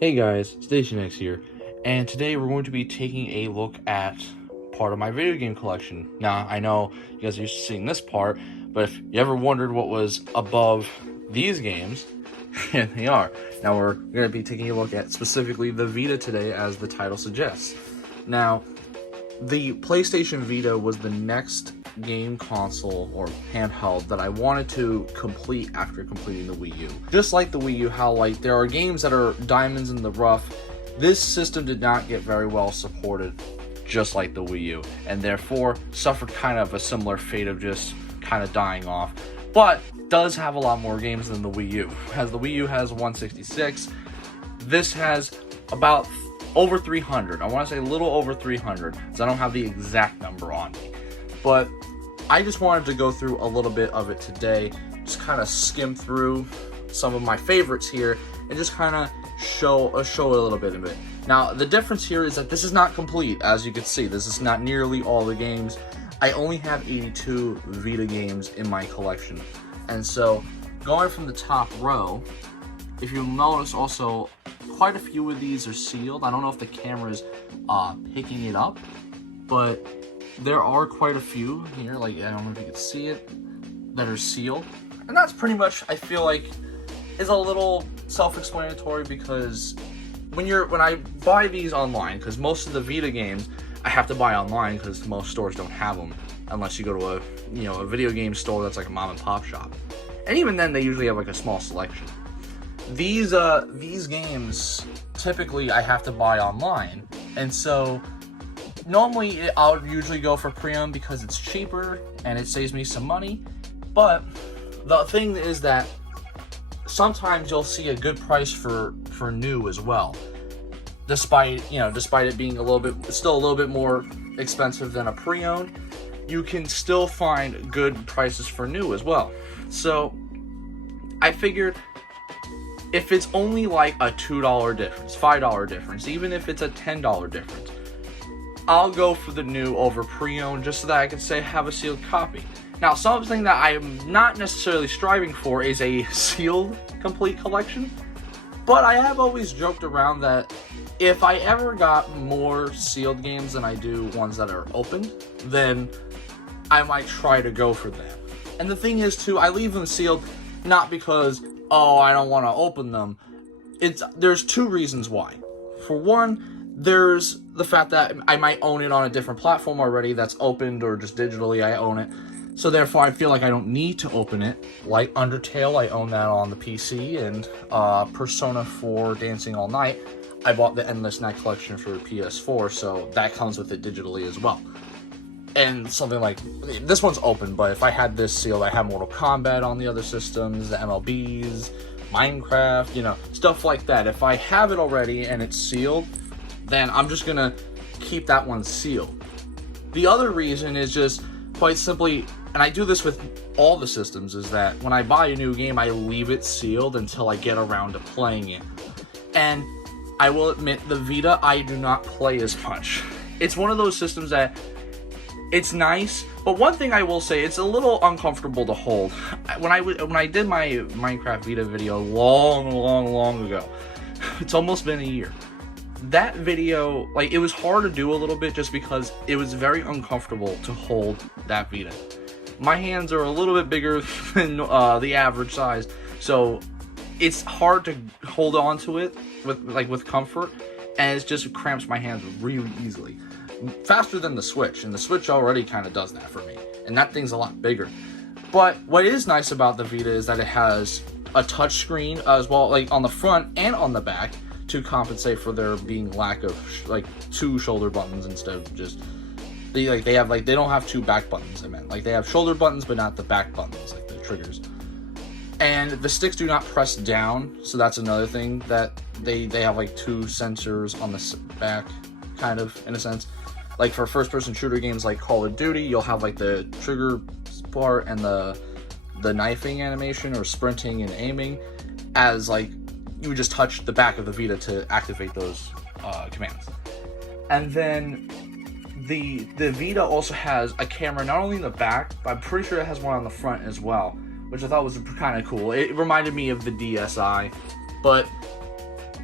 Hey guys, Station X here, and today we're going to be taking a look at part of my video game collection. Now, I know you guys are used to seeing this part, but if you ever wondered what was above these games, here they are. Now we're going to be taking a look at specifically the Vita today, as the title suggests. Now, the PlayStation Vita was the next game console or handheld that I wanted to complete after completing the Wii U. Just like the Wii U, how there are games that are diamonds in the rough, this system did not get very well supported, just like the Wii U, and therefore suffered kind of a similar fate of just kind of dying off, but does have a lot more games than the Wii U. As the Wii U has 166, this has about over 300. I want to say a little over 300, because I don't have the exact number on me. But I just wanted to go through a little bit of it today, just kind of skim through some of my favorites here, and just kind of show a little bit of it. Now, the difference here is that this is not complete, as you can see. This is not nearly all the games. I only have 82 Vita games in my collection. And so, going from the top row, if you'll notice also, quite a few of these are sealed. I don't know if the camera's picking it up, but there are quite a few here, I don't know if you can see it, that are sealed. And that's pretty much, I feel like, is a little self-explanatory, because when I buy these online, because most of the Vita games I have to buy online because most stores don't have them, unless you go to a video game store that's like a mom and pop shop. And even then, they usually have like a small selection. These games, typically I have to buy online, and so normally I'll usually go for pre-owned because it's cheaper and it saves me some money. But the thing is that sometimes you'll see a good price for new as well, despite it being still a little bit more expensive than a pre-owned. You can still find good prices for new as well. So I figured, if it's only like a $2 difference, $5 difference, even if it's a $10 difference, I'll go for the new over pre-owned, just so that I can have a sealed copy. Now, something that I'm not necessarily striving for is a sealed complete collection, but I have always joked around that if I ever got more sealed games than I do ones that are opened, then I might try to go for them. And the thing is too, I leave them sealed not because, oh, I don't want to open them. There's two reasons why. For one, there's the fact that I might own it on a different platform already that's opened, or just digitally I own it. So therefore I feel like I don't need to open it. Like Undertale, I own that on the PC, and Persona 4 Dancing All Night, I bought the Endless Night Collection for PS4, so that comes with it digitally as well. And something like, this one's open, but if I had this sealed, I have Mortal Kombat on the other systems, the MLBs, Minecraft, stuff like that. If I have it already and it's sealed, then I'm just gonna keep that one sealed. The other reason is just quite simply, and I do this with all the systems, is that when I buy a new game, I leave it sealed until I get around to playing it. And I will admit, the Vita, I do not play as much. It's one of those systems that, it's nice, but one thing I will say, it's a little uncomfortable to hold. When I did my Minecraft Vita video long ago, it's almost been a year. That video, it was hard to do a little bit just because it was very uncomfortable to hold that Vita. My hands are a little bit bigger than the average size, so it's hard to hold on to it with comfort, and it just cramps my hands really easily. Faster than the Switch, and the Switch already kind of does that for me, and that thing's a lot bigger. But what is nice about the Vita is that it has a touch screen as well, on the front and on the back, to compensate for there being lack of two shoulder buttons instead of just they don't have two back buttons. I meant they have shoulder buttons but not the back buttons, like the triggers. And the sticks do not press down, so that's another thing, that they have two sensors on the back, kind of, in a sense. For first person shooter games like Call of Duty, you'll have the trigger part and the knifing animation or sprinting and aiming, as you would just touch the back of the Vita to activate those commands. And then the Vita also has a camera not only in the back, but I'm pretty sure it has one on the front as well, which I thought was kind of cool. It reminded me of the DSi, but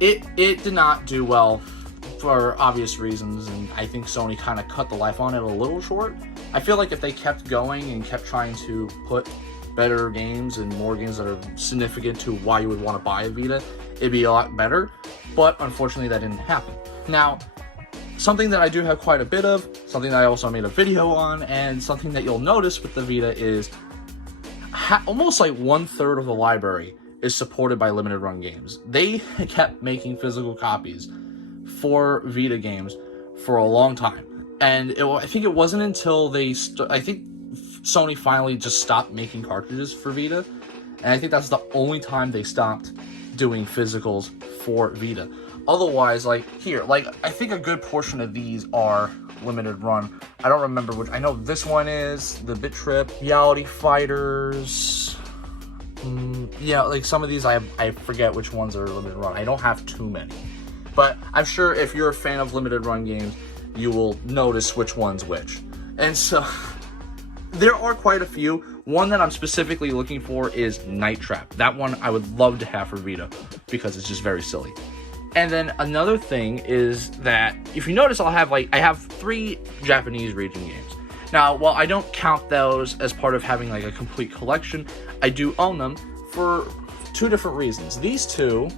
it did not do well for obvious reasons, and I think Sony kind of cut the life on it a little short. I feel like if they kept going and kept trying to put better games and more games that are significant to why you would want to buy a Vita, it'd be a lot better. But unfortunately, that didn't happen. Now, something that I do have quite a bit of, something that I also made a video on, and something that you'll notice with the Vita is almost like 1/3 of the library is supported by limited run games. They kept making physical copies for Vita games for a long time. And I think it wasn't until I think Sony finally just stopped making cartridges for Vita. And I think that's the only time they stopped doing physicals for Vita. Otherwise, like here, like I think a good portion of these are limited run. I don't remember which. I know this one is the Bit Trip, Reality Fighters. Yeah, like some of these I forget which ones are limited run. I don't have too many, but I'm sure if you're a fan of limited run games, you will notice which one's which. And so there are quite a few. One that I'm specifically looking for is Night Trap. That one I would love to have for Vita because it's just very silly. And then another thing is that if you notice, I have 3 Japanese region games. Now, while I don't count those as part of having like a complete collection, I do own them for 2 different reasons. These 2,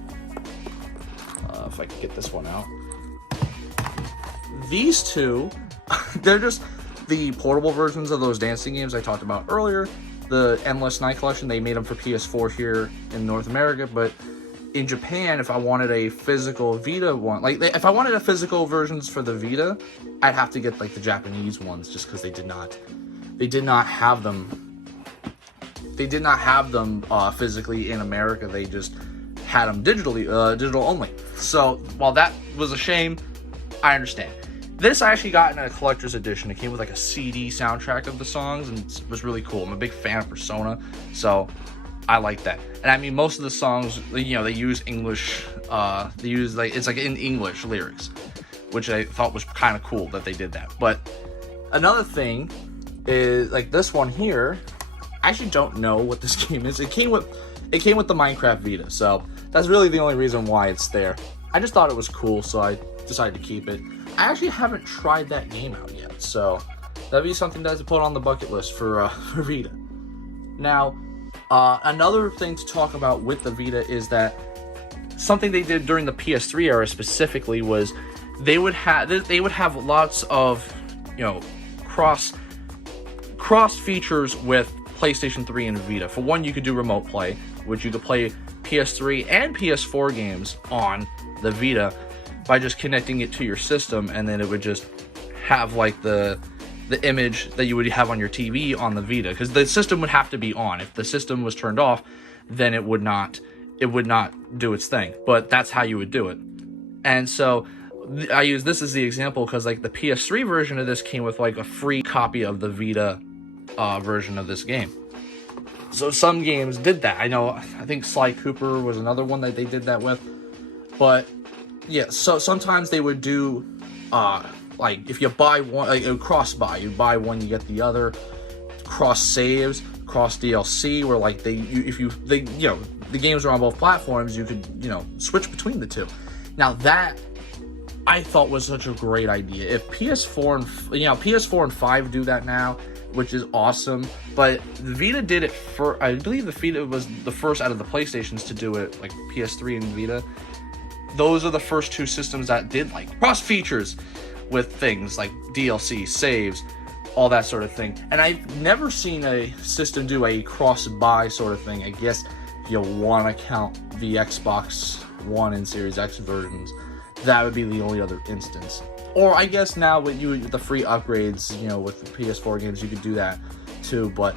if I could get this one out. These 2, they're just the portable versions of those dancing games I talked about earlier. The Endless Night Collection, they made them for PS4 here in North America, but in Japan, if I wanted a physical Vita one, like if I wanted a physical versions for the Vita, I'd have to get like the Japanese ones just because they did not have them. They did not have them physically in America. They just had them digitally, digital only. So while that was a shame, I understand. This I actually got in a collector's edition. It came with like a CD soundtrack of the songs, and it was really cool. I'm a big fan of Persona, so I like that. And I mean, most of the songs, you know, they use English. They use it's like in English lyrics, which I thought was kind of cool that they did that. But another thing is like this one here. I actually don't know what this game is. It came with the Minecraft Vita, so that's really the only reason why it's there. I just thought it was cool, so I decided to keep it. I actually haven't tried that game out yet, so that'd be something to put on the bucket list for Vita. Now, another thing to talk about with the Vita is that something they did during the PS3 era specifically was they would have lots of, you know, cross features with PlayStation 3 and Vita. For one, you could do remote play, which you could play PS3 and PS4 games on the Vita by just connecting it to your system, and then it would just have like the image that you would have on your TV on the Vita, because the system would have to be on. If the system was turned off, then it would not do its thing. But that's how you would do it. And so I use this as the example because like the PS3 version of this came with like a free copy of the Vita version of this game. So some games did that. I think Sly Cooper was another one that they did that with. But yeah, so sometimes they would do like if you buy one, like cross buy, you buy one, you get the other. Cross saves, cross DLC, where like the games are on both platforms, you could switch between the two. Now that I thought was such a great idea. If PS4 and 5 do that now, which is awesome, but the Vita did it for, I believe the Vita was the first out of the PlayStations to do it, like PS3 and Vita. Those are the first 2 systems that did like cross features with things like DLC, saves, all that sort of thing. And I've never seen a system do a cross-buy sort of thing. I guess if you want to count the Xbox One and Series X versions, that would be the only other instance. Or I guess now with the free upgrades, with the PS4 games, you could do that too. But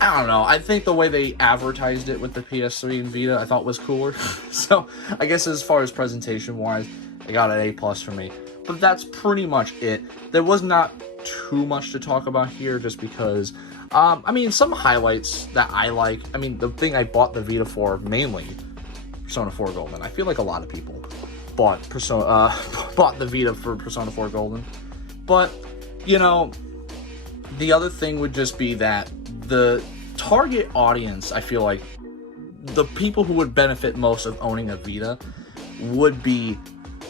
I don't know. I think the way they advertised it with the PS3 and Vita, I thought was cooler. So I guess as far as presentation-wise, it got an A+ for me. But that's pretty much it. There was not too much to talk about here, just because, some highlights that I like. The thing I bought the Vita for, mainly Persona 4 Golden. I feel like a lot of people bought the Vita for Persona 4 Golden. But, the other thing would just be that the target audience, I feel like, the people who would benefit most of owning a Vita would be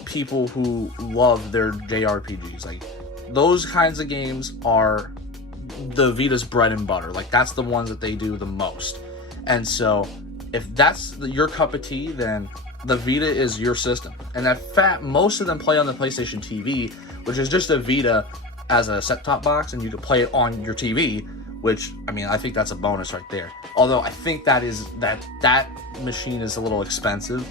people who love their JRPGs. Like, those kinds of games are the Vita's bread and butter. Like, that's the ones that they do the most. And so if that's your cup of tea, then the Vita is your system. And in fact, most of them play on the PlayStation TV, which is just a Vita as a set-top box, and you can play it on your TV, which, I mean, I think that's a bonus right there. Although I think that machine is a little expensive.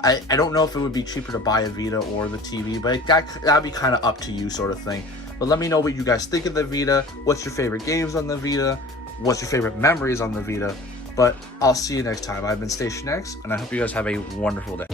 I don't know if it would be cheaper to buy a Vita or the TV, but that'd be kind of up to you, sort of thing. But let me know what you guys think of the Vita. What's your favorite games on the Vita? What's your favorite memories on the Vita? But I'll see you next time. I've been Station X, and I hope you guys have a wonderful day.